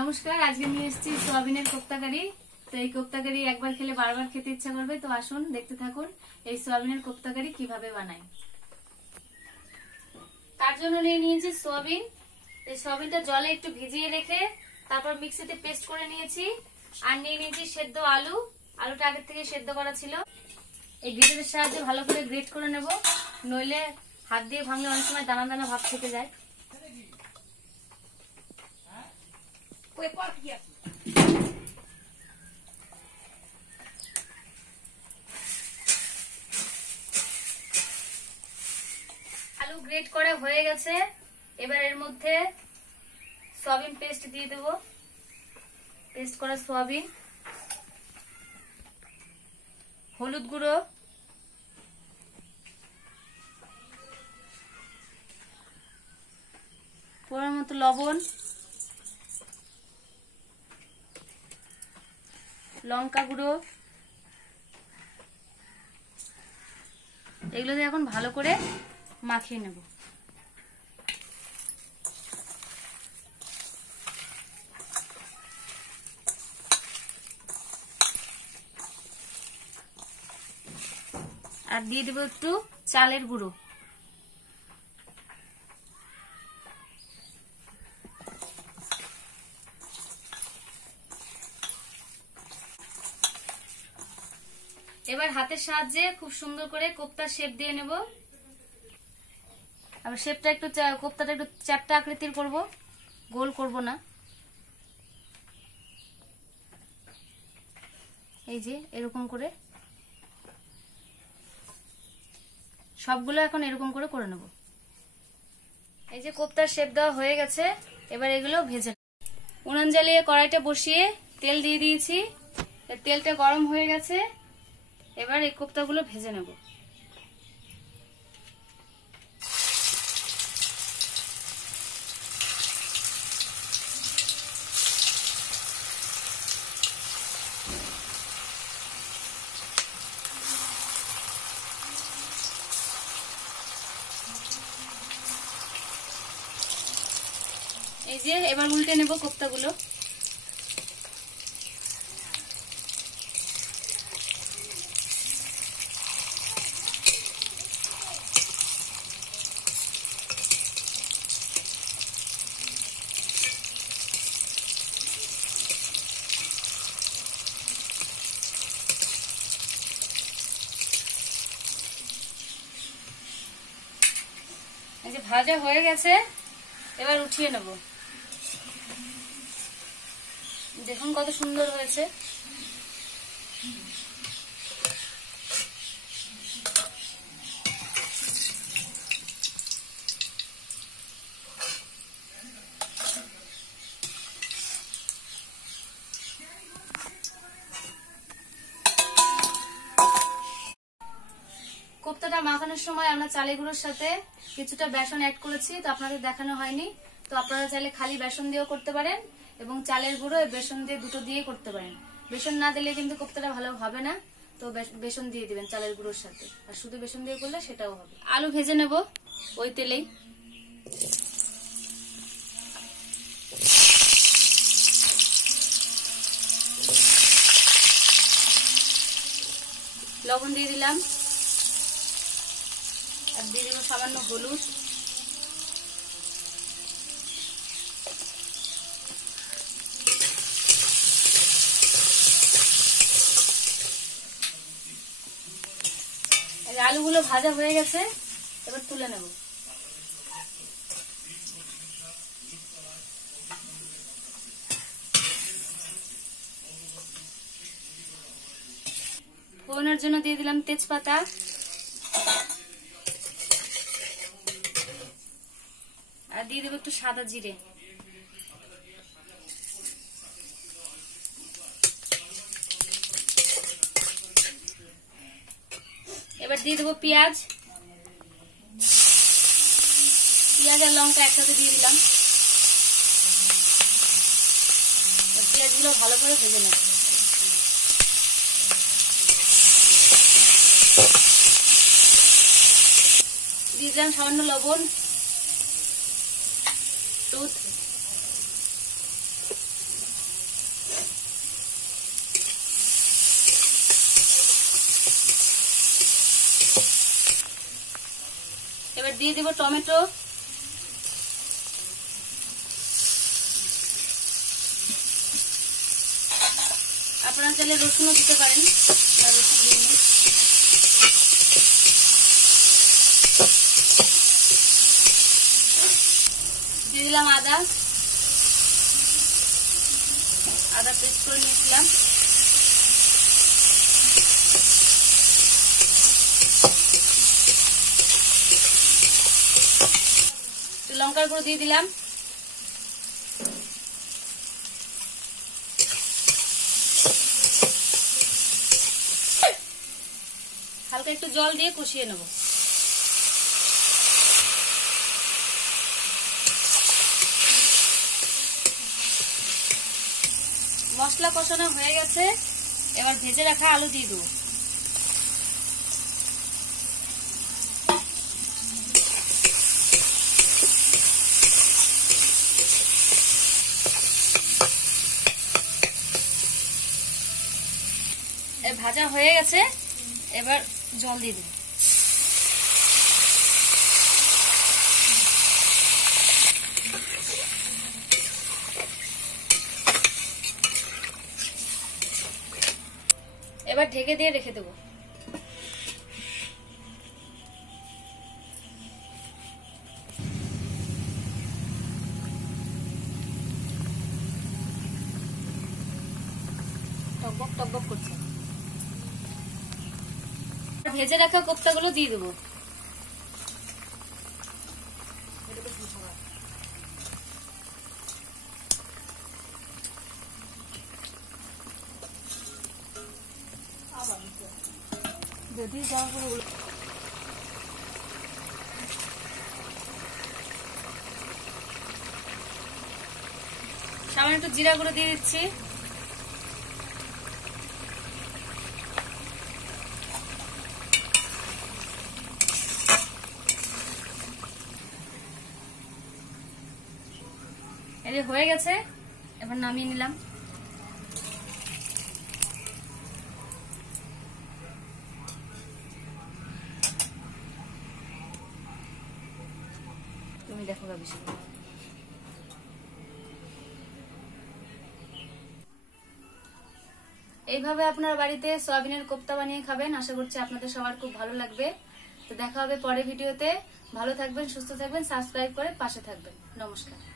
নমস্কার, আজকে নিয়ে এসেছি সোয়াবিনের কোপ্তা কারি। তো এই কোপ্তা কারি একবার খেলে বারবার খেতে ইচ্ছা করবে। তো আসুন দেখতে থাকুন এই সোয়াবিনের কোপ্তা কারি কিভাবে বানাই। তার জন্য নিয়ে নিয়েছি সোয়াবিন। এই সোয়াবিনটা জলে একটু ভিজিয়ে রেখে তারপর মিক্সিতে পেস্ট করে নিয়েছি। আর নিয়ে নিয়েছি সেদ্ধ আলু। আলুটা আগের থেকে সেদ্ধ করা ছিল। এই গ্রেটারের সাহায্যে ভালো করে গ্রেট করে নেব, নইলে হাত দিয়ে ভাঙলে অনেক সময় দানা দানা ভাব থেকে যায়। আলু গ্রেট করা হয়ে গেছে। এবার এর মধ্যে সয়াবিন পেস্ট দিয়ে দেব। পেস্ট করা সয়াবিন, হলুদ গুঁড়ো, পরিমাণ মতো লবণ, লঙ্কা গুঁড়ো, এগুলো দিয়ে এখন ভালো করে মাখিয়ে নেব। আর দিয়ে দেবো একটু চালের গুঁড়ো। এবার হাতের সাহায্যে খুব সুন্দর করে কোপ্তার শেপ দিয়ে নেব। আবার শেপটা একটু কোপ্তাটা একটু চ্যাপ্টা আকৃতির করব, গোল করব না। এই যে এরকম করে সবগুলো এখন এরকম করে নেব। এই যে কোপ্তার শেপ দেওয়া হয়ে গেছে। এবার এগুলো ভেজে উনুন জ্বালিয়ে কড়াইটা বসিয়ে তেল দিয়ে দিয়েছি। তেলটা গরম হয়ে গেছে। এবার এই কোপ্তাগুলো ভেজে নেব। এই যে এবার উল্টে নেব কোপ্তাগুলো। এই যে ভাজা হয়ে গেছে। এবার উঠিয়ে নেব। দেখুন কত সুন্দর হয়েছে। কোপ্তাটা মাখানোর সময় আমরা চালের গুঁড়োর সাথে কিছুটা বেসন অ্যাড করেছি, তো আপনাদের দেখানো হয়নি। তো আপনারা চাইলে খালি বেসন দিয়েও করতে পারেন এবং চালের গুঁড়ো বেসন দিয়ে দুটো দিয়ে করতে পারেন। বেসন না দিলে কিন্তু কোপ্তাটা ভালো হবে না, তো বেসন দিয়ে দিবেন চালের গুঁড়োর সাথে। আর শুধু বেসন দিয়ে করলে সেটাও হবে। আলু ভেজে নেব ওই তেলেই। লবণ দিয়ে দিলাম, আর দিয়ে দেবো সামান্য হলুদ। আলুগুলো ভাজা হয়ে গেছে। এবার তুলে নেব। ফোড়নের জন্য দিয়ে দিলাম তেজপাতা, আর দিয়ে দেবো একটু সাদা জিরে। এবার দিয়ে দেবো পেঁয়াজ। পেঁয়াজ আর লঙ্কা একসাথে দিয়ে দিলাম। পেঁয়াজগুলো ভালো করে ভেজে নেব। দিয়ে দিলাম সামান্য লবণ, দিয়ে দিব টমেটো, আপনারা চাইলে রসুনও দিতে পারেন, রসুন দিইনি। দিয়ে দিলাম আদা পেস্ট করে নিয়েছিলাম। লঙ্কার গুঁড়ো দিয়ে দিলাম। হালকা একটু জল দিয়ে কষিয়ে নেব। মশলা কষানো হয়ে গেছে, এবার ভেজে রাখা আলু দিয়ে দেবো। ভাজা হয়ে গেছে, এবার জল দিয়ে দেব। এবার ঢেকে দিয়ে রেখে দেব। টকবক টকবক করছে। ভেজে রাখা কোপ্তাগুলো দিয়ে দেবো। সামান্য একটু জিরা গুঁড়ো দিয়ে দিচ্ছি। এই যে হয়ে গেছে, এবার নামিয়ে নিলাম। তুমি দেখো বেশি। এইভাবে আপনার বাড়িতে সয়াবিনের কোপ্তা বানিয়ে খাবেন, আশা করছি আপনাদের সবার খুব ভালো লাগবে। তো দেখা হবে পরের ভিডিওতে। ভালো থাকবেন, সুস্থ থাকবেন, সাবস্ক্রাইব করে পাশে থাকবেন। নমস্কার।